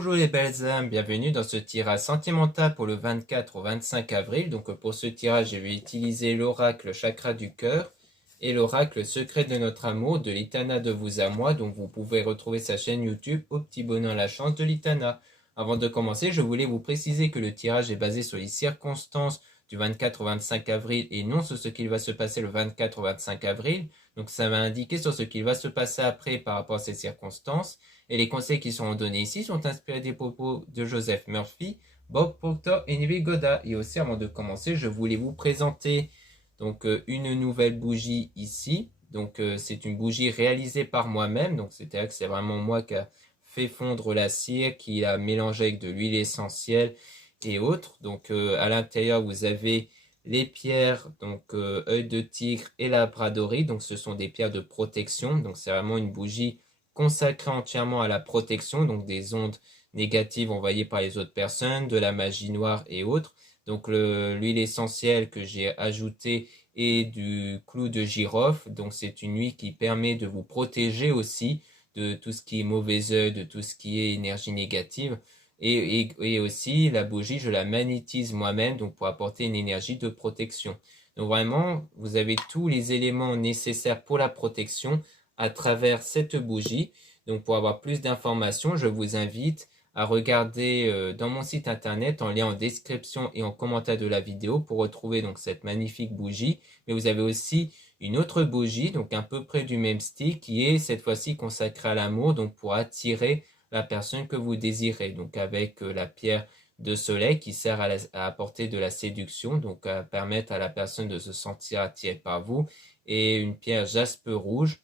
Bonjour les belles âmes, bienvenue dans ce tirage sentimental pour le 24 au 25 avril. Donc pour ce tirage, je vais utiliser l'oracle chakra du cœur et l'oracle secret de notre amour de l'Itana de vous à moi. Donc vous pouvez retrouver sa chaîne YouTube au petit bonheur la chance de l'Itana. Avant de commencer, je voulais vous préciser que le tirage est basé sur les circonstances du 24 au 25 avril et non sur ce qu'il va se passer le 24 au 25 avril. Donc ça va indiquer sur ce qu'il va se passer après par rapport à ces circonstances. Et les conseils qui seront donnés ici sont inspirés des propos de Joseph Murphy, Bob Proctor et Neville Goddard. Et aussi, avant de commencer, je voulais vous présenter donc une nouvelle bougie ici. Donc c'est une bougie réalisée par moi-même. Donc c'est-à-dire que c'est vraiment moi qui a fait fondre la cire, qui a mélangé avec de l'huile essentielle et autres. Donc à l'intérieur, vous avez les pierres, donc œil de tigre et labradorite. Donc ce sont des pierres de protection. Donc c'est vraiment une bougie consacrée entièrement à la protection, donc des ondes négatives envoyées par les autres personnes, de la magie noire et autres. Donc l'huile essentielle que j'ai ajoutée est du clou de girofle. Donc c'est une huile qui permet de vous protéger aussi de tout ce qui est mauvais œil, de tout ce qui est énergie négative. Et aussi, la bougie, je la magnétise moi-même, donc pour apporter une énergie de protection. Donc vraiment, vous avez tous les éléments nécessaires pour la protection à travers cette bougie. Donc pour avoir plus d'informations, je vous invite à regarder dans mon site internet en lien en description et en commentaire de la vidéo pour retrouver donc cette magnifique bougie. Mais vous avez aussi une autre bougie, donc à peu près du même style, qui est cette fois-ci consacrée à l'amour, donc pour attirer la personne que vous désirez. Donc avec la pierre de soleil qui sert à apporter de la séduction, donc à permettre à la personne de se sentir attirée par vous, et une pierre jaspe rouge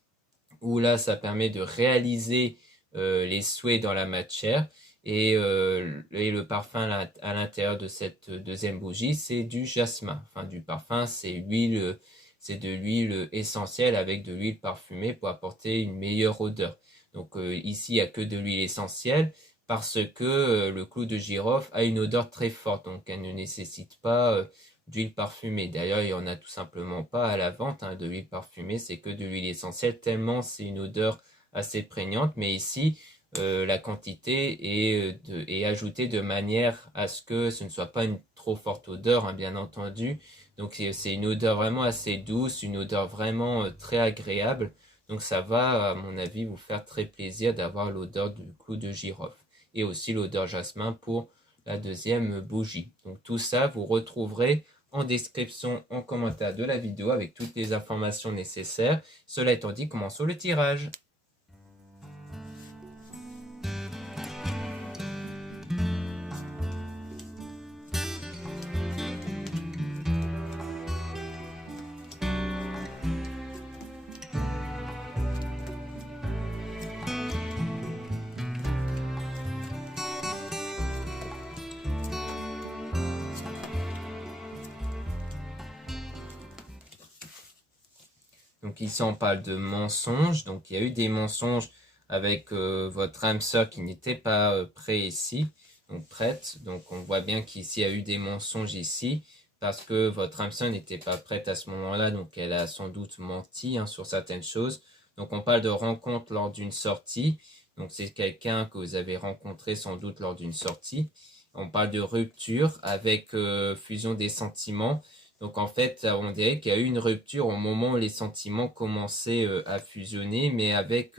où là ça permet de réaliser les souhaits dans la matière. Et le parfum à l'intérieur de cette deuxième bougie, c'est du jasmin. Enfin, du parfum, c'est de l'huile essentielle avec de l'huile parfumée pour apporter une meilleure odeur. Donc ici, il n'y a que de l'huile essentielle parce que le clou de girofle a une odeur très forte. Donc elle ne nécessite pas d'huile parfumée. D'ailleurs, il n'y en a tout simplement pas à la vente de l'huile parfumée. C'est que de l'huile essentielle tellement c'est une odeur assez prégnante. Mais ici, la quantité est ajoutée de manière à ce que ce ne soit pas une trop forte odeur, bien entendu. Donc c'est une odeur vraiment assez douce, une odeur vraiment très agréable. Donc ça va, à mon avis, vous faire très plaisir d'avoir l'odeur du clou de girofle. Et aussi l'odeur jasmin pour la deuxième bougie. Donc tout ça, vous retrouverez en description, en commentaire de la vidéo avec toutes les informations nécessaires. Cela étant dit, commençons le tirage. Donc ici on parle de mensonges. Donc il y a eu des mensonges avec votre âme sœur qui n'était pas prêt ici, donc prête. Donc on voit bien qu'ici il y a eu des mensonges ici parce que votre âme sœur n'était pas prête à ce moment-là. Donc elle a sans doute menti sur certaines choses. Donc on parle de rencontre lors d'une sortie. Donc c'est quelqu'un que vous avez rencontré sans doute lors d'une sortie. On parle de rupture avec fusion des sentiments. Donc en fait, on dirait qu'il y a eu une rupture au moment où les sentiments commençaient à fusionner, mais avec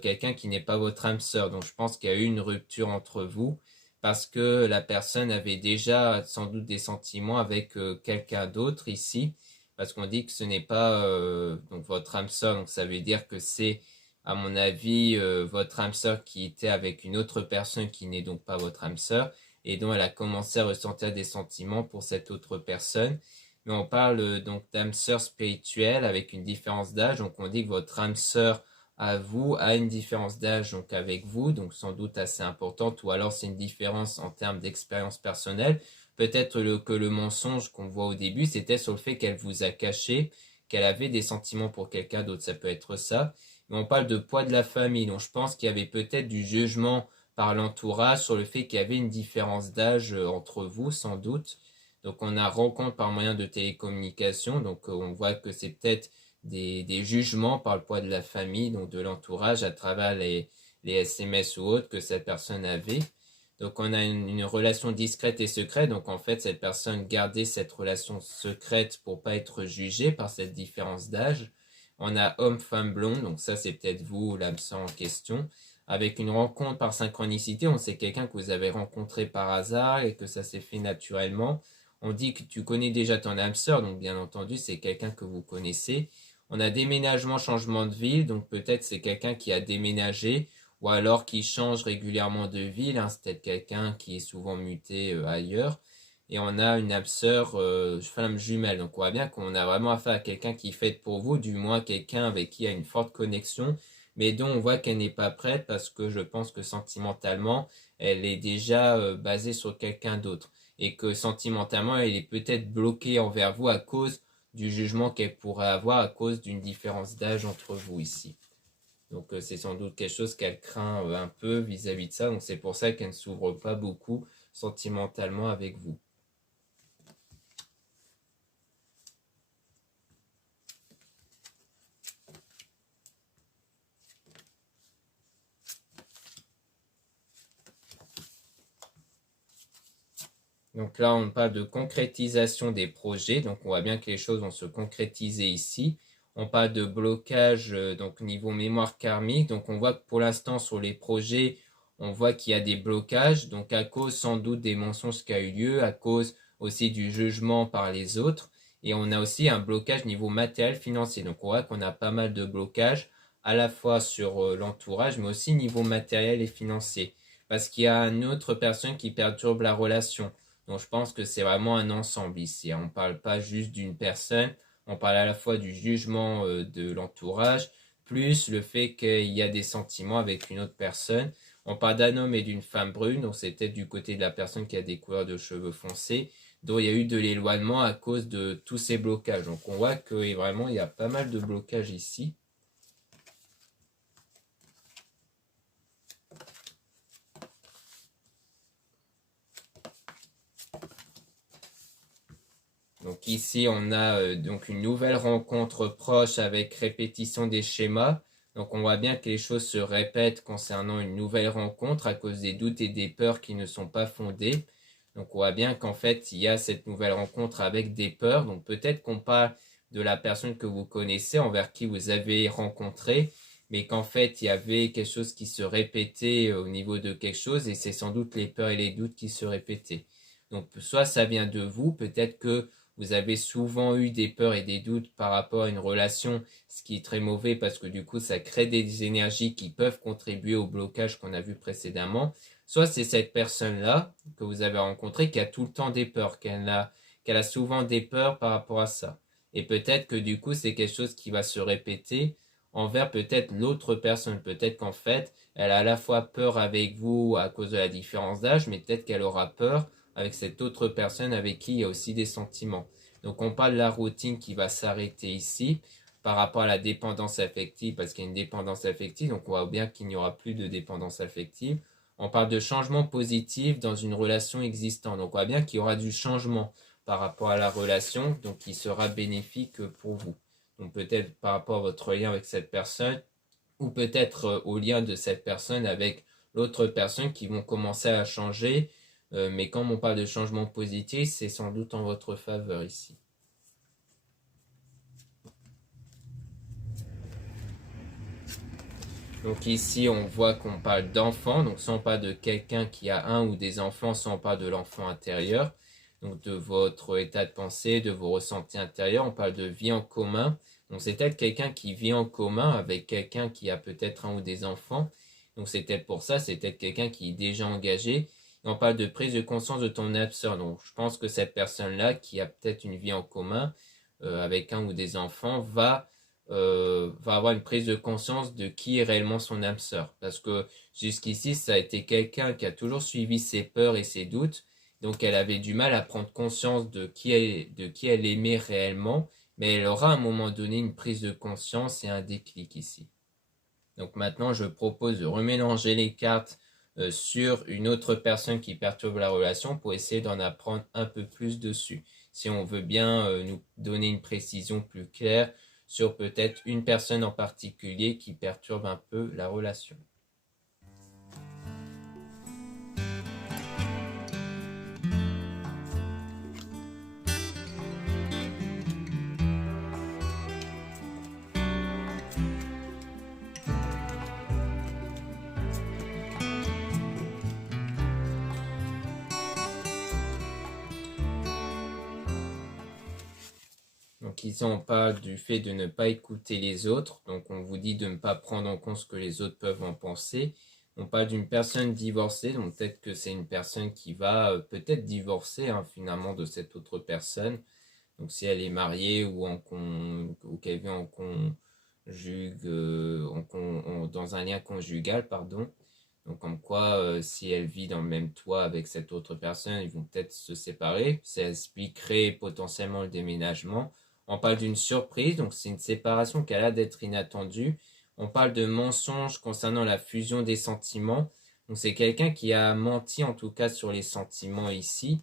quelqu'un qui n'est pas votre âme sœur. Donc je pense qu'il y a eu une rupture entre vous parce que la personne avait déjà sans doute des sentiments avec quelqu'un d'autre ici, parce qu'on dit que ce n'est pas donc votre âme sœur. Donc ça veut dire que c'est, à mon avis, votre âme sœur qui était avec une autre personne qui n'est donc pas votre âme sœur et dont elle a commencé à ressentir des sentiments pour cette autre personne. Mais on parle donc d'âme sœur spirituelle avec une différence d'âge. Donc on dit que votre âme sœur à vous a une différence d'âge donc avec vous, donc sans doute assez importante, ou alors c'est une différence en termes d'expérience personnelle. Peut-être que le mensonge qu'on voit au début, c'était sur le fait qu'elle vous a caché, qu'elle avait des sentiments pour quelqu'un d'autre, ça peut être ça. Mais on parle de poids de la famille, donc je pense qu'il y avait peut-être du jugement par l'entourage sur le fait qu'il y avait une différence d'âge entre vous, sans doute. Donc on a rencontre par moyen de télécommunication, donc on voit que c'est peut-être des jugements par le poids de la famille, donc de l'entourage à travers les SMS ou autres que cette personne avait. Donc on a une relation discrète et secrète. Donc en fait, cette personne gardait cette relation secrète pour pas être jugée par cette différence d'âge. On a homme, femme, blond. Donc ça, c'est peut-être vous, l'absent en question. Avec une rencontre par synchronicité, on sait quelqu'un que vous avez rencontré par hasard et que ça s'est fait naturellement. On dit que tu connais déjà ton âme sœur, donc bien entendu, c'est quelqu'un que vous connaissez. On a déménagement, changement de ville, donc peut-être c'est quelqu'un qui a déménagé ou alors qui change régulièrement de ville, hein, c'est peut-être quelqu'un qui est souvent muté ailleurs. Et on a une âme sœur flamme jumelle, donc on voit bien qu'on a vraiment affaire à quelqu'un qui fait pour vous, du moins quelqu'un avec qui il y a une forte connexion, mais dont on voit qu'elle n'est pas prête parce que je pense que sentimentalement, elle est déjà basée sur quelqu'un d'autre et que sentimentalement, elle est peut-être bloquée envers vous à cause du jugement qu'elle pourrait avoir à cause d'une différence d'âge entre vous ici. Donc c'est sans doute quelque chose qu'elle craint un peu vis-à-vis de ça. Donc c'est pour ça qu'elle ne s'ouvre pas beaucoup sentimentalement avec vous. Donc là, on parle de concrétisation des projets. Donc on voit bien que les choses vont se concrétiser ici. On parle de blocage donc niveau mémoire karmique. Donc on voit que pour l'instant sur les projets, on voit qu'il y a des blocages. Donc à cause sans doute des mensonges qui a eu lieu, à cause aussi du jugement par les autres. Et on a aussi un blocage niveau matériel financier. Donc on voit qu'on a pas mal de blocages à la fois sur l'entourage, mais aussi niveau matériel et financier. Parce qu'il y a une autre personne qui perturbe la relation. Donc je pense que c'est vraiment un ensemble ici. On ne parle pas juste d'une personne, on parle à la fois du jugement de l'entourage, plus le fait qu'il y a des sentiments avec une autre personne. On parle d'un homme et d'une femme brune, donc c'est peut-être du côté de la personne qui a des couleurs de cheveux foncés, dont il y a eu de l'éloignement à cause de tous ces blocages. Donc on voit que vraiment il y a pas mal de blocages ici. Donc ici, on a donc une nouvelle rencontre proche avec répétition des schémas. Donc on voit bien que les choses se répètent concernant une nouvelle rencontre à cause des doutes et des peurs qui ne sont pas fondées. Donc on voit bien qu'en fait, il y a cette nouvelle rencontre avec des peurs. Donc peut-être qu'on parle de la personne que vous connaissez, envers qui vous avez rencontré, mais qu'en fait, il y avait quelque chose qui se répétait au niveau de quelque chose, et c'est sans doute les peurs et les doutes qui se répétaient. Donc soit ça vient de vous, peut-être que vous avez souvent eu des peurs et des doutes par rapport à une relation, ce qui est très mauvais parce que du coup, ça crée des énergies qui peuvent contribuer au blocage qu'on a vu précédemment. Soit c'est cette personne-là que vous avez rencontrée qui a tout le temps des peurs, qu'elle a souvent des peurs par rapport à ça. Et peut-être que du coup, c'est quelque chose qui va se répéter envers peut-être l'autre personne. Peut-être qu'en fait, elle a à la fois peur avec vous à cause de la différence d'âge, mais peut-être qu'elle aura peur avec cette autre personne avec qui il y a aussi des sentiments. Donc on parle de la routine qui va s'arrêter ici par rapport à la dépendance affective, parce qu'il y a une dépendance affective, donc on voit bien qu'il n'y aura plus de dépendance affective. On parle de changement positif dans une relation existante, donc on voit bien qu'il y aura du changement par rapport à la relation, donc qui sera bénéfique pour vous. Donc peut-être par rapport à votre lien avec cette personne, ou peut-être au lien de cette personne avec l'autre personne qui vont commencer à changer, mais quand on parle de changement positif, c'est sans doute en votre faveur ici. Donc ici, on voit qu'on parle d'enfant, donc soit on parle de quelqu'un qui a un ou des enfants, soit on parle de l'enfant intérieur, donc de votre état de pensée, de vos ressentis intérieurs. On parle de vie en commun, donc c'est peut-être quelqu'un qui vit en commun avec quelqu'un qui a peut-être un ou des enfants. Donc c'est peut-être pour ça, c'est peut-être quelqu'un qui est déjà engagé. Et on parle de prise de conscience de ton absent. Donc je pense que cette personne-là, qui a peut-être une vie en commun avec un ou des enfants, va avoir une prise de conscience de qui est réellement son âme sœur. Parce que jusqu'ici, ça a été quelqu'un qui a toujours suivi ses peurs et ses doutes. Donc elle avait du mal à prendre conscience de qui elle aimait réellement. Mais elle aura à un moment donné une prise de conscience et un déclic ici. Donc maintenant, je propose de remélanger les cartes sur une autre personne qui perturbe la relation pour essayer d'en apprendre un peu plus dessus. Si on veut bien nous donner une précision plus claire sur peut-être une personne en particulier qui perturbe un peu la relation. Donc ici, on parle du fait de ne pas écouter les autres. Donc on vous dit de ne pas prendre en compte ce que les autres peuvent en penser. On parle d'une personne divorcée, donc peut-être que c'est une personne qui va peut-être divorcer finalement de cette autre personne. Donc si elle est mariée ou qu'elle vit dans un lien conjugal, pardon. Donc comme quoi, si elle vit dans le même toit avec cette autre personne, ils vont peut-être se séparer. Ça expliquerait potentiellement le déménagement. On parle d'une surprise, donc c'est une séparation qui a l'air d'être inattendue. On parle de mensonges concernant la fusion des sentiments. Donc c'est quelqu'un qui a menti en tout cas sur les sentiments ici.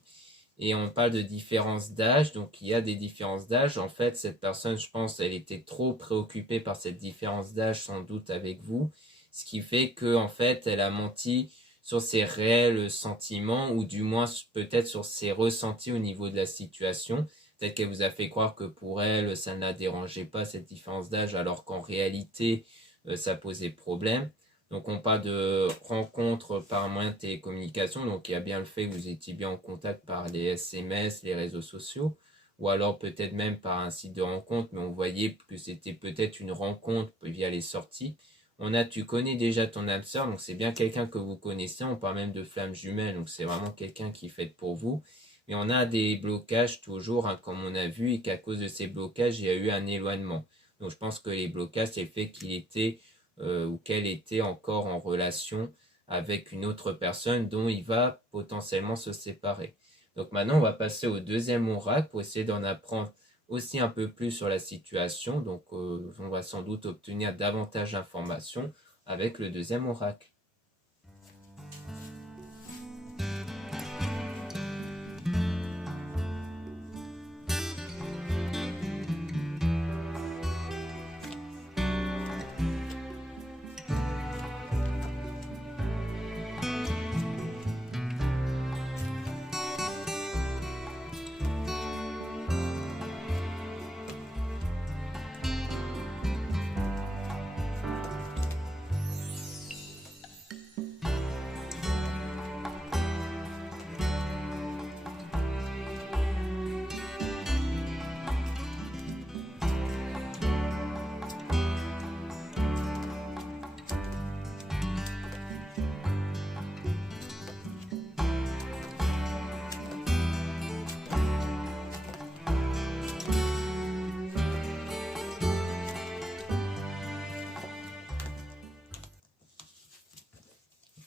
Et on parle de différence d'âge, donc il y a des différences d'âge. En fait, cette personne, je pense, elle était trop préoccupée par cette différence d'âge, sans doute avec vous, ce qui fait que, en fait, elle a menti sur ses réels sentiments, ou du moins peut-être sur ses ressentis au niveau de la situation. Peut-être qu'elle vous a fait croire que pour elle, ça ne la dérangeait pas, cette différence d'âge, alors qu'en réalité, ça posait problème. Donc on parle de rencontres par moyen de télécommunication, donc il y a bien le fait que vous étiez bien en contact par les SMS, les réseaux sociaux, ou alors peut-être même par un site de rencontre, mais on voyait que c'était peut-être une rencontre via les sorties. On a tu connais déjà ton âme sœur, donc c'est bien quelqu'un que vous connaissez, on parle même de flamme jumelle, donc c'est vraiment quelqu'un qui est fait pour vous. Mais on a des blocages toujours, comme on a vu, et qu'à cause de ces blocages, il y a eu un éloignement. Donc je pense que les blocages, c'est le fait qu'il était ou qu'elle était encore en relation avec une autre personne dont il va potentiellement se séparer. Donc maintenant, on va passer au deuxième oracle pour essayer d'en apprendre aussi un peu plus sur la situation. Donc on va sans doute obtenir davantage d'informations avec le deuxième oracle.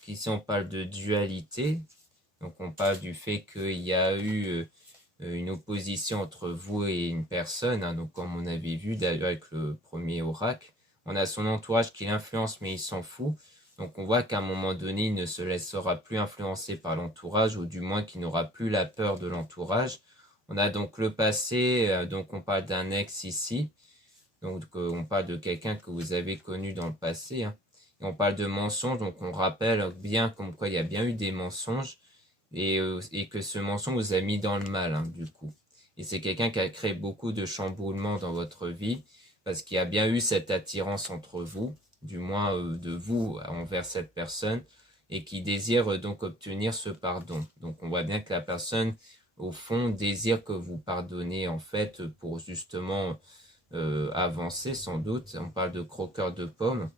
Ici, on parle de dualité. Donc, on parle du fait qu'il y a eu une opposition entre vous et une personne. Donc, comme on avait vu d'ailleurs avec le premier oracle, on a son entourage qui l'influence, mais il s'en fout. Donc, on voit qu'à un moment donné, il ne se laissera plus influencer par l'entourage, ou du moins qu'il n'aura plus la peur de l'entourage. On a donc le passé, donc on parle d'un ex ici. Donc, on parle de quelqu'un que vous avez connu dans le passé. Et on parle de mensonges, donc on rappelle bien comme quoi il y a bien eu des mensonges et que ce mensonge vous a mis dans le mal, du coup. Et c'est quelqu'un qui a créé beaucoup de chamboulements dans votre vie parce qu'il y a bien eu cette attirance entre vous, du moins de vous envers cette personne, et qui désire donc obtenir ce pardon. Donc on voit bien que la personne, au fond, désire que vous pardonnez en fait pour justement avancer sans doute. On parle de croqueur de pommes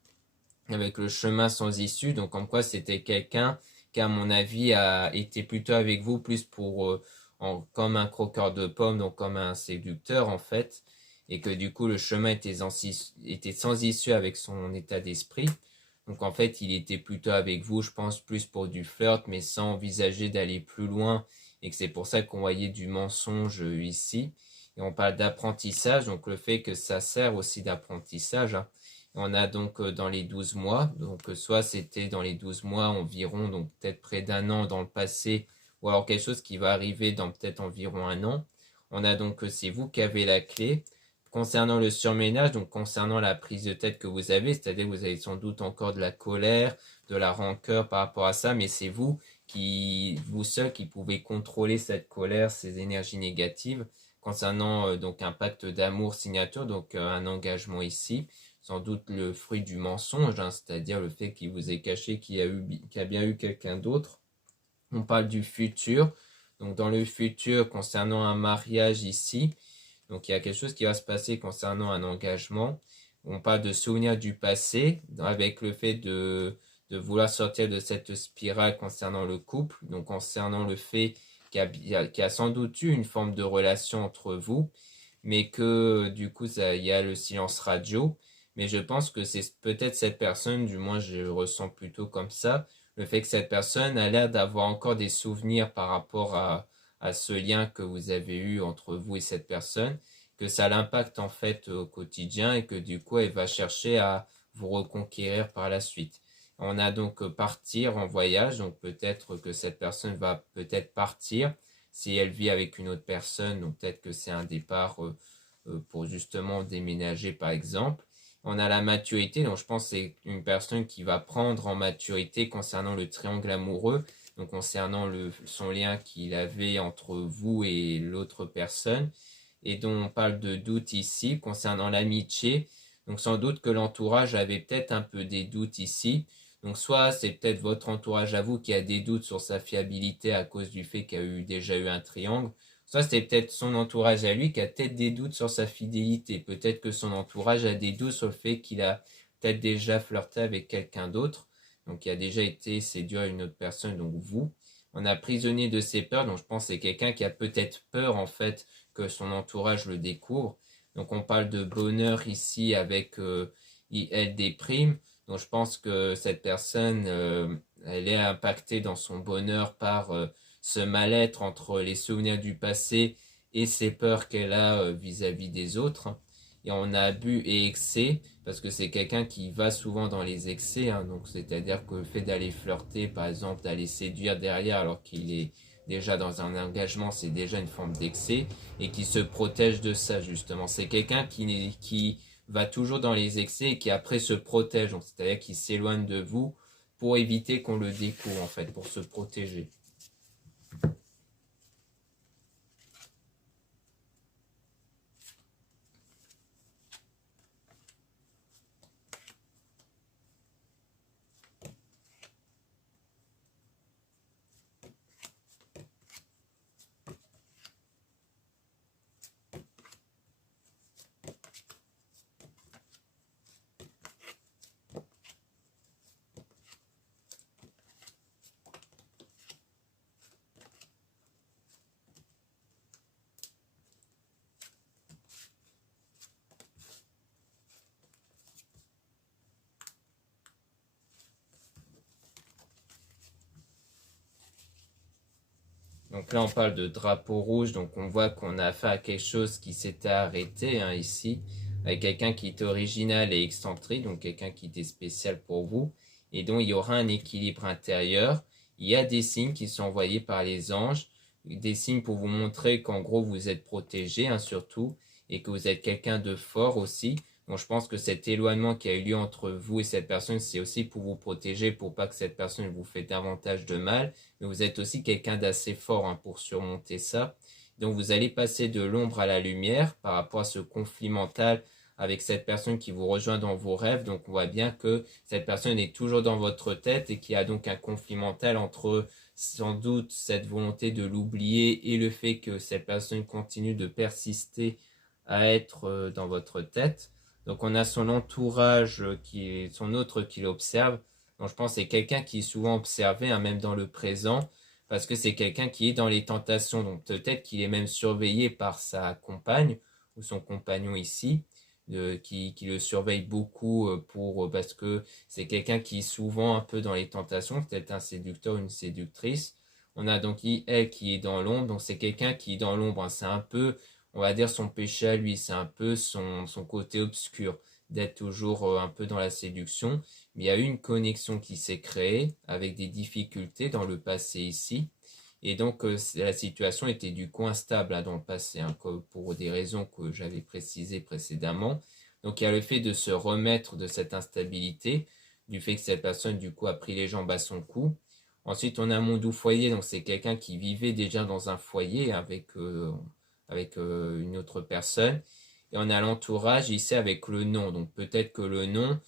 avec le chemin sans issue, donc comme quoi c'était quelqu'un qui à mon avis a été plutôt avec vous plus pour comme un croqueur de pommes, donc comme un séducteur en fait, et que du coup le chemin était sans issue avec son état d'esprit. Donc en fait il était plutôt avec vous, je pense, plus pour du flirt, mais sans envisager d'aller plus loin, et que c'est pour ça qu'on voyait du mensonge ici. Et on parle d'apprentissage, donc le fait que ça sert aussi d'apprentissage. On a donc dans les 12 mois, donc soit c'était dans les 12 mois environ, donc peut-être près d'un an dans le passé, ou alors quelque chose qui va arriver dans peut-être environ un an. On a donc c'est vous qui avez la clé. Concernant le surménage, donc concernant la prise de tête que vous avez, c'est-à-dire que vous avez sans doute encore de la colère, de la rancœur par rapport à ça, mais c'est vous seul qui pouvez contrôler cette colère, ces énergies négatives. Concernant donc un pacte d'amour signature, donc un engagement ici, sans doute le fruit du mensonge, c'est-à-dire le fait qu'il vous est caché qu'il y a bien eu quelqu'un d'autre. On parle du futur, donc dans le futur concernant un mariage ici, Donc il y a quelque chose qui va se passer concernant un engagement. On parle de souvenirs du passé, avec le fait de vouloir sortir de cette spirale concernant le couple, donc concernant le fait qu'il y a sans doute eu une forme de relation entre vous, mais que du coup il y a le silence radio. Mais je pense que c'est peut-être cette personne, du moins je ressens plutôt comme ça, le fait que cette personne a l'air d'avoir encore des souvenirs par rapport à ce lien que vous avez eu entre vous et cette personne, que ça l'impacte en fait au quotidien et que du coup elle va chercher à vous reconquérir par la suite. On a donc partir en voyage, donc peut-être que cette personne va peut-être partir si elle vit avec une autre personne, donc peut-être que c'est un départ pour justement déménager par exemple. On a la maturité, donc je pense que c'est une personne qui va prendre en maturité concernant le triangle amoureux, donc concernant son lien qu'il avait entre vous et l'autre personne, et dont on parle de doute ici concernant l'amitié. Donc sans doute que l'entourage avait peut-être un peu des doutes ici. Donc soit c'est peut-être votre entourage à vous qui a des doutes sur sa fiabilité à cause du fait qu'il y a déjà eu un triangle. Soit c'est peut-être son entourage à lui qui a peut-être des doutes sur sa fidélité. Peut-être que son entourage a des doutes sur le fait qu'il a peut-être déjà flirté avec quelqu'un d'autre. Donc il a déjà été séduit à une autre personne, donc vous. On a prisonnier de ses peurs, donc je pense que c'est quelqu'un qui a peut-être peur en fait que son entourage le découvre. Donc on parle de bonheur ici avec IL déprime. Donc je pense que cette personne, elle est impactée dans son bonheur par ce mal-être entre les souvenirs du passé et ses peurs qu'elle a vis-à-vis des autres. Et on a abus et excès, parce que c'est quelqu'un qui va souvent dans les excès, hein, donc c'est-à-dire que le fait d'aller flirter, par exemple, d'aller séduire derrière alors qu'il est déjà dans un engagement, c'est déjà une forme d'excès, et qui se protège de ça, justement. C'est quelqu'un qui va toujours dans les excès et qui après se protège, donc c'est-à-dire qu'il s'éloigne de vous pour éviter qu'on le découvre, en fait, pour se protéger. Donc là, on parle de drapeau rouge, donc on voit qu'on a affaire à quelque chose qui s'était arrêté, hein, ici, avec quelqu'un qui est original et excentrique, donc quelqu'un qui était spécial pour vous, et dont il y aura un équilibre intérieur. Il y a des signes qui sont envoyés par les anges, des signes pour vous montrer qu'en gros vous êtes protégé, hein, surtout, et que vous êtes quelqu'un de fort aussi. Donc je pense que cet éloignement qui a eu lieu entre vous et cette personne, c'est aussi pour vous protéger, pour pas que cette personne vous fasse davantage de mal, mais vous êtes aussi quelqu'un d'assez fort, hein, pour surmonter ça. Donc vous allez passer de l'ombre à la lumière par rapport à ce conflit mental avec cette personne qui vous rejoint dans vos rêves. Donc on voit bien que cette personne est toujours dans votre tête et qu'il y a donc un conflit mental entre sans doute cette volonté de l'oublier et le fait que cette personne continue de persister à être dans votre tête. Donc on a son entourage qui est son autre qui l'observe. Donc je pense que c'est quelqu'un qui est souvent observé, hein, même dans le présent, parce que c'est quelqu'un qui est dans les tentations. Donc peut-être qu'il est même surveillé par sa compagne ou son compagnon ici, qui le surveille beaucoup parce que c'est quelqu'un qui est souvent un peu dans les tentations, peut-être un séducteur ou une séductrice. On a donc elle qui est dans l'ombre, donc c'est quelqu'un qui est dans l'ombre, hein. C'est un peu, on va dire, son péché à lui, c'est un peu son côté obscur, d'être toujours un peu dans la séduction. Mais il y a eu une connexion qui s'est créée avec des difficultés dans le passé ici. Et donc la situation était du coup instable, hein, dans le passé, hein, pour des raisons que j'avais précisées précédemment. Donc il y a le fait de se remettre de cette instabilité, du fait que cette personne du coup a pris les jambes à son cou. Ensuite on a mon doux foyer, donc c'est quelqu'un qui vivait déjà dans un foyer avec une autre personne. Et on a l'entourage ici avec le nom. Donc peut-être que le nom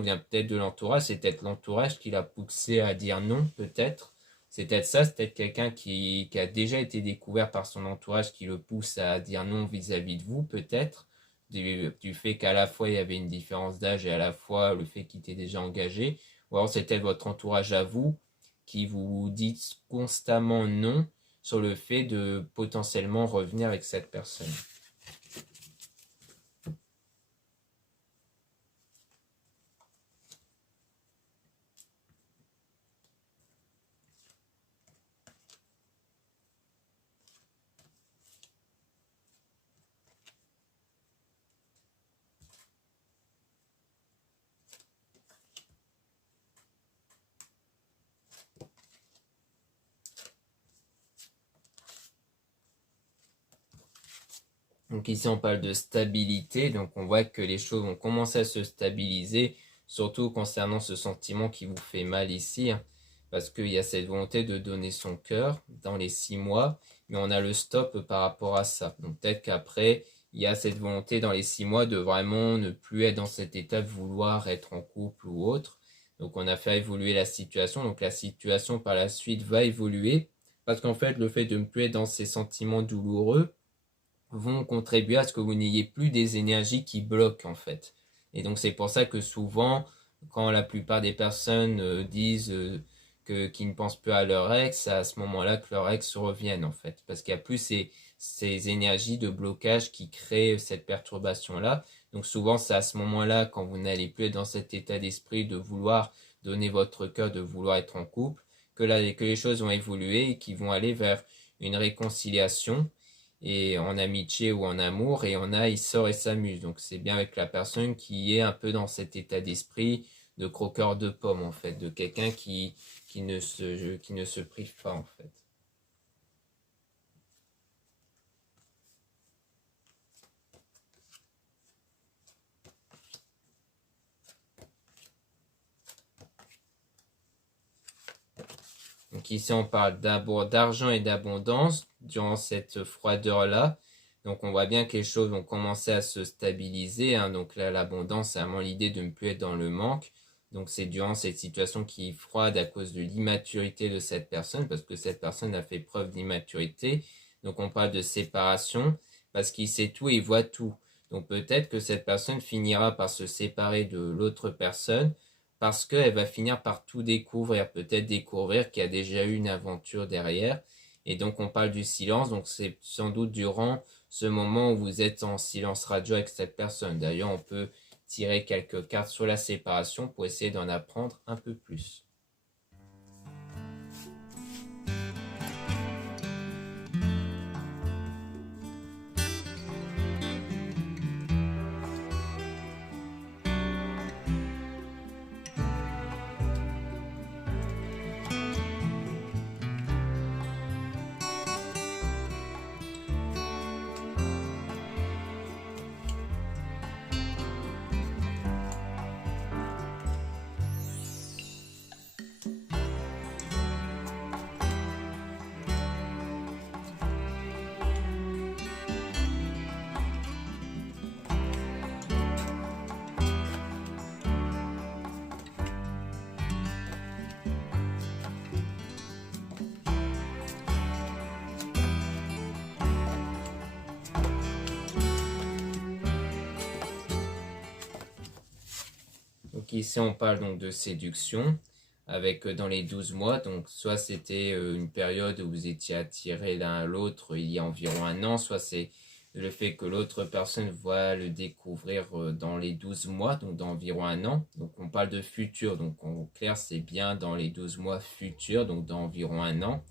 vient peut-être de l'entourage, c'est peut-être l'entourage qui l'a poussé à dire non, peut-être. C'est peut-être ça, c'est peut-être quelqu'un qui a déjà été découvert par son entourage qui le pousse à dire non vis-à-vis de vous, peut-être, du fait qu'à la fois il y avait une différence d'âge et à la fois le fait qu'il était déjà engagé, ou alors c'est peut-être votre entourage à vous qui vous dit constamment non sur le fait de potentiellement revenir avec cette personne. Donc ici on parle de stabilité, donc on voit que les choses vont commencer à se stabiliser, surtout concernant ce sentiment qui vous fait mal ici, hein, parce qu'il y a cette volonté de donner son cœur dans les 6 mois, mais on a le stop par rapport à ça. Donc peut-être qu'après, il y a cette volonté dans les 6 mois de vraiment ne plus être dans cet état de vouloir être en couple ou autre. Donc on a fait évoluer la situation, donc la situation par la suite va évoluer, parce qu'en fait le fait de ne plus être dans ces sentiments douloureux, vont contribuer à ce que vous n'ayez plus des énergies qui bloquent en fait. Et donc c'est pour ça que souvent, quand la plupart des personnes disent qu'ils ne pensent plus à leur ex, c'est à ce moment-là que leur ex reviennent en fait. Parce qu'il y a plus ces énergies de blocage qui créent cette perturbation-là. Donc souvent c'est à ce moment-là, quand vous n'allez plus être dans cet état d'esprit de vouloir donner votre cœur, de vouloir être en couple, que les choses vont évoluer et qui vont aller vers une réconciliation et en amitié ou en amour, et il sort et s'amuse. Donc c'est bien avec la personne qui est un peu dans cet état d'esprit de croqueur de pommes en fait, de quelqu'un qui ne se prive pas en fait. Donc ici on parle d'argent et d'abondance durant cette froideur-là. Donc on voit bien que les choses vont commencer à se stabiliser, hein. Donc là l'abondance, c'est vraiment l'idée de ne plus être dans le manque. Donc c'est durant cette situation qui est froide à cause de l'immaturité de cette personne, parce que cette personne a fait preuve d'immaturité. Donc on parle de séparation, parce qu'il sait tout et il voit tout. Donc peut-être que cette personne finira par se séparer de l'autre personne, parce qu'elle va finir par tout découvrir, peut-être découvrir qu'il y a déjà eu une aventure derrière. Et donc on parle du silence, donc c'est sans doute durant ce moment où vous êtes en silence radio avec cette personne. D'ailleurs, on peut tirer quelques cartes sur la séparation pour essayer d'en apprendre un peu plus. Donc ici on parle donc de séduction avec dans les 12 mois, donc soit c'était une période où vous étiez attirés l'un à l'autre il y a environ un an, soit c'est le fait que l'autre personne va le découvrir dans les 12 mois, donc dans environ un an. Donc on parle de futur, donc en clair c'est bien dans les 12 mois futurs, donc dans environ un an.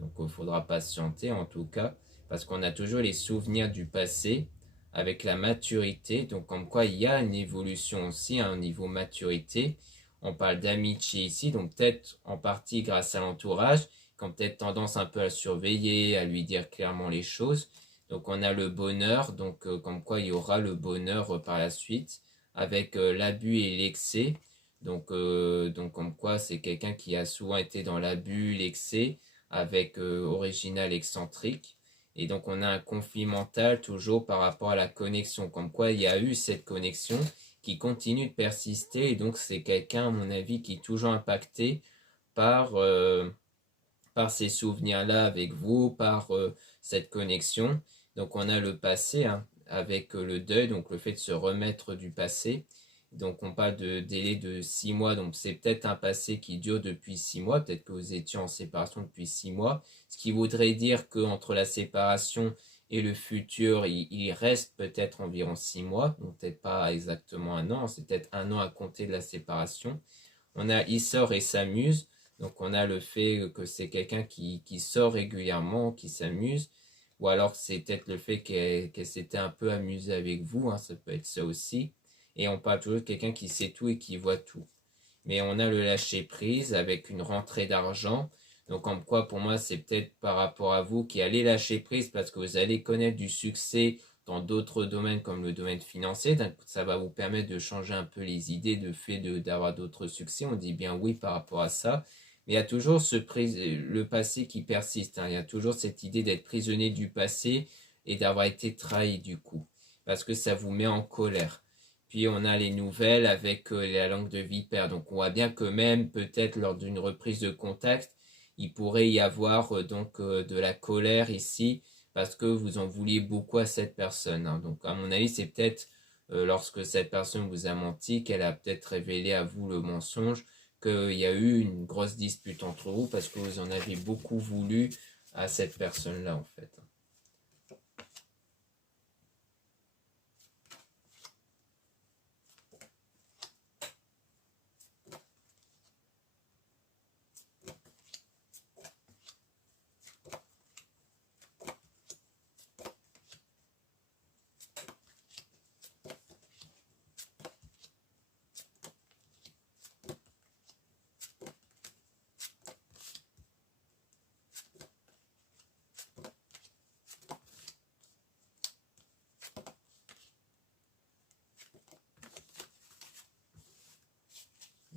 Donc il faudra patienter en tout cas, parce qu'on a toujours les souvenirs du passé avec la maturité, donc comme quoi il y a une évolution aussi à un niveau maturité. On parle d'amitié ici, donc peut-être en partie grâce à l'entourage, qui ont peut-être tendance un peu à le surveiller, à lui dire clairement les choses. Donc on a le bonheur, donc comme quoi il y aura le bonheur par la suite, avec l'abus et l'excès. Donc comme quoi c'est quelqu'un qui a souvent été dans l'abus, l'excès, avec original excentrique. Et donc on a un conflit mental toujours par rapport à la connexion, comme quoi il y a eu cette connexion qui continue de persister, et donc c'est quelqu'un à mon avis qui est toujours impacté par, par ces souvenirs-là avec vous, par cette connexion. Donc on a le passé hein, avec le deuil, donc le fait de se remettre du passé. Donc on parle de délai de 6 mois, donc c'est peut-être un passé qui dure depuis 6 mois, peut-être que vous étiez en séparation depuis 6 mois, ce qui voudrait dire qu'entre la séparation et le futur, il reste peut-être environ 6 mois, donc peut-être pas exactement un an, c'est peut-être un an à compter de la séparation. On a il sort et s'amuse, donc on a le fait que c'est quelqu'un qui sort régulièrement, qui s'amuse, ou alors c'est peut-être le fait qu'elle s'était un peu amusée avec vous, hein, ça peut être ça aussi. Et on parle toujours de quelqu'un qui sait tout et qui voit tout. Mais on a le lâcher prise avec une rentrée d'argent. Donc comme quoi pour moi c'est peut-être par rapport à vous qui allez lâcher prise parce que vous allez connaître du succès dans d'autres domaines comme le domaine financier. Donc ça va vous permettre de changer un peu les idées de fait d'avoir d'autres succès. On dit bien oui par rapport à ça. Mais il y a toujours le passé qui persiste. Hein. Il y a toujours cette idée d'être prisonnier du passé et d'avoir été trahi du coup. Parce que ça vous met en colère. Puis on a les nouvelles avec la langue de vipère. Donc on voit bien que même peut-être lors d'une reprise de contact, il pourrait y avoir de la colère ici parce que vous en vouliez beaucoup à cette personne. Hein. Donc à mon avis, c'est peut-être lorsque cette personne vous a menti qu'elle a peut-être révélé à vous le mensonge, qu'il y a eu une grosse dispute entre vous parce que vous en avez beaucoup voulu à cette personne-là en fait.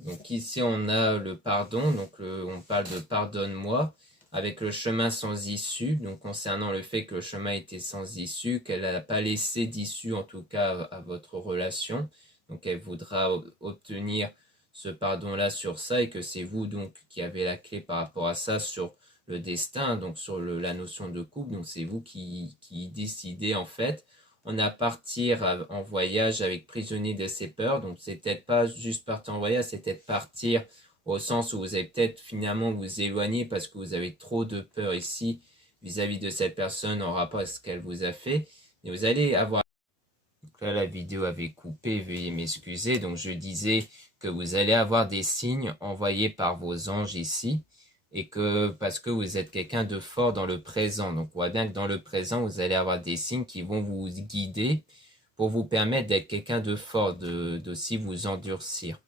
Donc ici on a le pardon, donc on parle de pardonne-moi, avec le chemin sans issue, donc concernant le fait que le chemin était sans issue, qu'elle n'a pas laissé d'issue en tout cas à votre relation, donc elle voudra obtenir ce pardon-là sur ça et que c'est vous donc qui avez la clé par rapport à ça sur le destin, donc sur la notion de couple, donc c'est vous qui décidez en fait. On a partir en voyage avec prisonnier de ses peurs. Donc, c'est peut-être pas juste partir en voyage, c'est peut-être partir au sens où vous allez peut-être finalement vous éloigner parce que vous avez trop de peur ici vis-à-vis de cette personne en rapport à ce qu'elle vous a fait. Et vous allez avoir... Donc là, la vidéo avait coupé, veuillez m'excuser. Donc, je disais que vous allez avoir des signes envoyés par vos anges ici et que parce que vous êtes quelqu'un de fort dans le présent. Donc, on voit bien que dans le présent, vous allez avoir des signes qui vont vous guider pour vous permettre d'être quelqu'un de fort, d'aussi vous endurcir.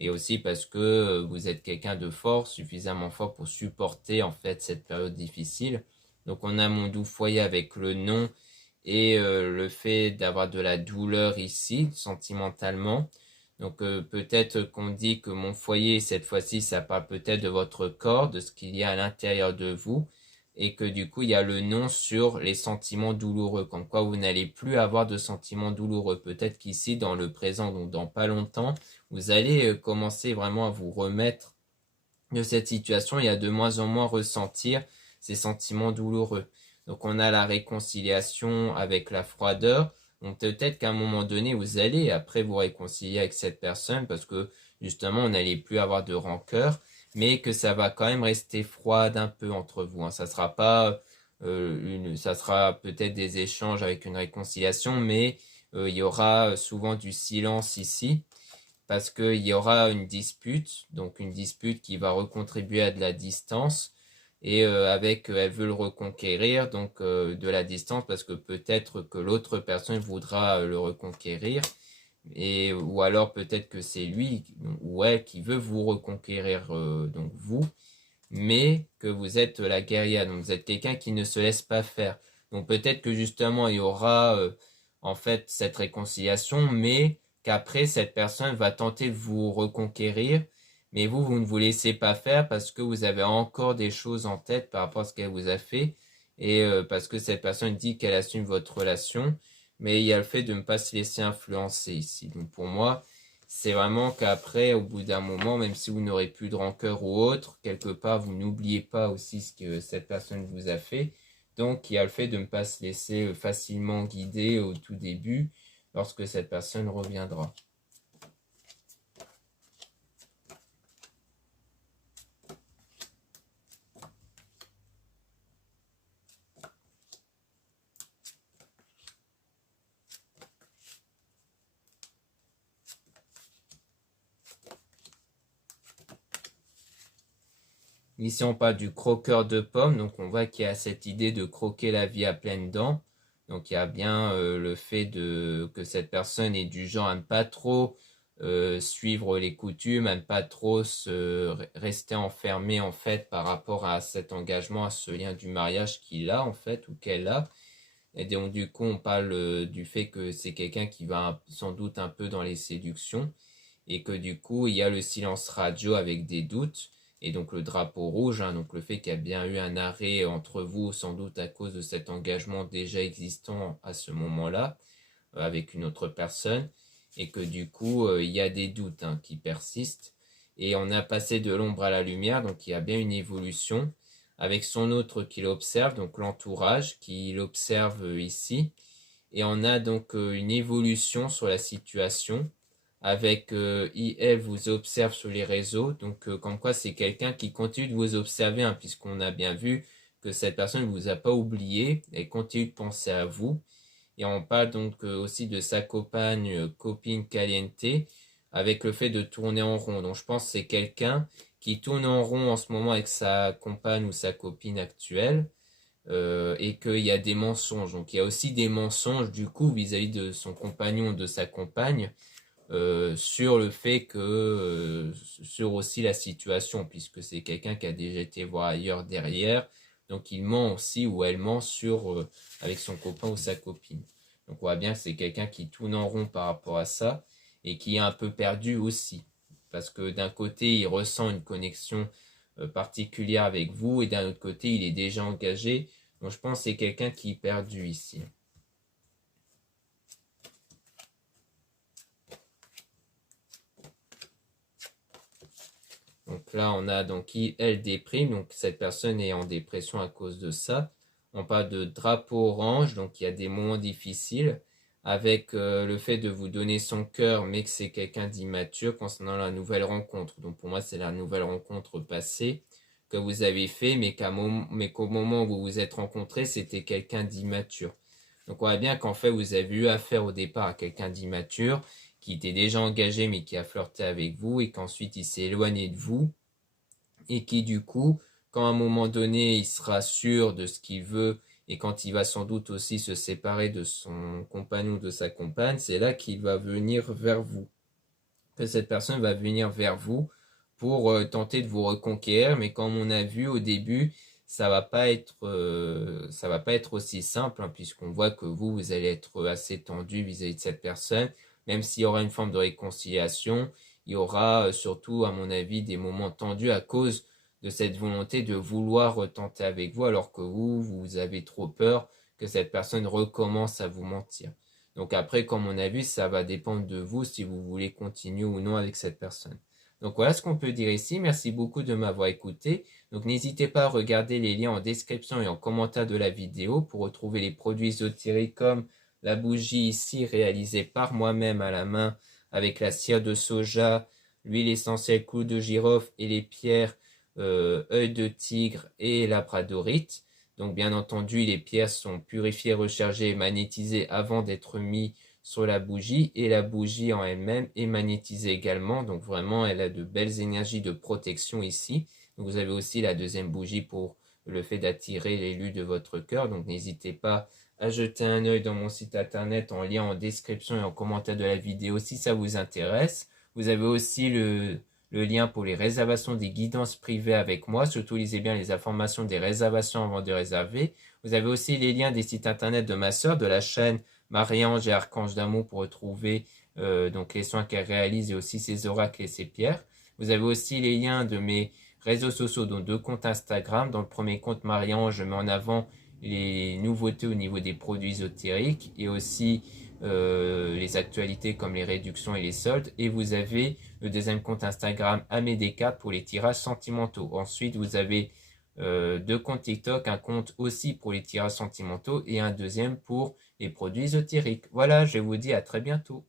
Et aussi parce que vous êtes quelqu'un de fort, suffisamment fort pour supporter en fait cette période difficile. Donc, on a mon doux foyer avec le nom et le fait d'avoir de la douleur ici, sentimentalement. Donc peut-être qu'on dit que mon foyer, cette fois-ci, ça parle peut-être de votre corps, de ce qu'il y a à l'intérieur de vous, et que du coup, il y a le nom sur les sentiments douloureux, comme quoi vous n'allez plus avoir de sentiments douloureux. Peut-être qu'ici, dans le présent, donc dans pas longtemps, vous allez commencer vraiment à vous remettre de cette situation et à de moins en moins ressentir ces sentiments douloureux. Donc on a la réconciliation avec la froideur. Donc peut-être qu'à un moment donné, vous allez après vous réconcilier avec cette personne parce que justement, on n'allait plus avoir de rancœur, mais que ça va quand même rester froid un peu entre vous. Hein. Ça sera pas ça sera peut-être des échanges avec une réconciliation, mais il y aura souvent du silence ici parce qu'il y aura une dispute, donc une dispute qui va recontribuer à de la distance, et elle veut le reconquérir, donc de la distance, parce que peut-être que l'autre personne voudra le reconquérir, ou alors peut-être que c'est lui ou elle qui veut vous reconquérir, donc vous, mais que vous êtes la guerrière, donc vous êtes quelqu'un qui ne se laisse pas faire. Donc peut-être que justement il y aura en fait cette réconciliation, mais qu'après cette personne va tenter de vous reconquérir, mais vous ne vous laissez pas faire parce que vous avez encore des choses en tête par rapport à ce qu'elle vous a fait, et parce que cette personne dit qu'elle assume votre relation, mais il y a le fait de ne pas se laisser influencer ici. Donc pour moi, c'est vraiment qu'après, au bout d'un moment, même si vous n'aurez plus de rancœur ou autre, quelque part, vous n'oubliez pas aussi ce que cette personne vous a fait. Donc, il y a le fait de ne pas se laisser facilement guider au tout début lorsque cette personne reviendra. Ici, on parle du croqueur de pommes. Donc, on voit qu'il y a cette idée de croquer la vie à pleines dents. Donc, il y a bien le fait que cette personne est du genre à ne pas trop suivre les coutumes, à ne pas trop rester enfermé en fait par rapport à cet engagement, à ce lien du mariage qu'il a en fait ou qu'elle a. Et donc, du coup, on parle du fait que c'est quelqu'un qui va sans doute un peu dans les séductions et que du coup, il y a le silence radio avec des doutes et donc le drapeau rouge, hein, donc le fait qu'il y a bien eu un arrêt entre vous, sans doute à cause de cet engagement déjà existant à ce moment-là, avec une autre personne, et que du coup, il y a des doutes hein, qui persistent. Et on a passé de l'ombre à la lumière, donc il y a bien une évolution, avec son autre qui l'observe, donc l'entourage qui l'observe ici. Et on a donc une évolution sur la situation avec elle vous observe sur les réseaux, donc comme quoi c'est quelqu'un qui continue de vous observer, hein, puisqu'on a bien vu que cette personne ne vous a pas oublié, elle continue de penser à vous. Et on parle donc aussi de sa copine caliente, avec le fait de tourner en rond. Donc je pense que c'est quelqu'un qui tourne en rond en ce moment avec sa compagne ou sa copine actuelle, et qu'il y a des mensonges. Donc il y a aussi des mensonges du coup vis-à-vis de son compagnon ou de sa compagne, sur le fait que, sur aussi la situation, puisque c'est quelqu'un qui a déjà été voir ailleurs derrière, donc il ment aussi ou elle ment sur, avec son copain ou sa copine. Donc on voit bien que c'est quelqu'un qui tourne en rond par rapport à ça et qui est un peu perdu aussi, parce que d'un côté il ressent une connexion particulière avec vous et d'un autre côté il est déjà engagé. Donc je pense que c'est quelqu'un qui est perdu ici. Donc là, on a donc elle déprime, donc cette personne est en dépression à cause de ça. On parle de drapeau orange, donc il y a des moments difficiles avec le fait de vous donner son cœur, mais que c'est quelqu'un d'immature concernant la nouvelle rencontre. Donc pour moi, c'est la nouvelle rencontre passée que vous avez fait, mais qu'au moment où vous vous êtes rencontrés, c'était quelqu'un d'immature. Donc on voit bien qu'en fait, vous avez eu affaire au départ à quelqu'un d'immature qui était déjà engagé mais qui a flirté avec vous et qu'ensuite il s'est éloigné de vous et qui du coup, quand à un moment donné il sera sûr de ce qu'il veut et quand il va sans doute aussi se séparer de son compagnon ou de sa compagne, c'est là qu'il va venir vers vous. Que cette personne va venir vers vous pour tenter de vous reconquérir, mais comme on a vu au début, ça va pas être aussi simple, hein, puisqu'on voit que vous allez être assez tendu vis-à-vis de cette personne, même s'il y aura une forme de réconciliation, il y aura surtout, à mon avis, des moments tendus à cause de cette volonté de vouloir retenter avec vous, alors que vous avez trop peur que cette personne recommence à vous mentir. Donc après, comme on a vu, ça va dépendre de vous si vous voulez continuer ou non avec cette personne. Donc voilà ce qu'on peut dire ici. Merci beaucoup de m'avoir écouté. Donc n'hésitez pas à regarder les liens en description et en commentaire de la vidéo pour retrouver les produits ésotériques comme la bougie ici réalisée par moi-même à la main avec la cire de soja, l'huile essentielle clou de girofle et les pierres œil de tigre et labradorite. Donc bien entendu, les pierres sont purifiées, rechargées et magnétisées avant d'être mises sur la bougie. Et la bougie en elle-même est magnétisée également. Donc vraiment, elle a de belles énergies de protection ici. Donc vous avez aussi la deuxième bougie pour le fait d'attirer l'élu de votre cœur. Donc n'hésitez pas à jeter un œil dans mon site internet en lien en description et en commentaire de la vidéo si ça vous intéresse. Vous avez aussi le lien pour les réservations des guidances privées avec moi. Surtout, lisez bien les informations des réservations avant de réserver. Vous avez aussi les liens des sites internet de ma sœur, de la chaîne Marie-Ange et Archange d'amour pour retrouver donc les soins qu'elle réalise et aussi ses oracles et ses pierres. Vous avez aussi les liens de mes réseaux sociaux, dont 2 comptes Instagram. Dans le premier compte Marie-Ange, je mets en avant les nouveautés au niveau des produits ésotériques et aussi les actualités comme les réductions et les soldes. Et vous avez le deuxième compte Instagram Amedeka pour les tirages sentimentaux. Ensuite, vous avez deux comptes TikTok, un compte aussi pour les tirages sentimentaux et un deuxième pour les produits ésotériques. Voilà, je vous dis à très bientôt.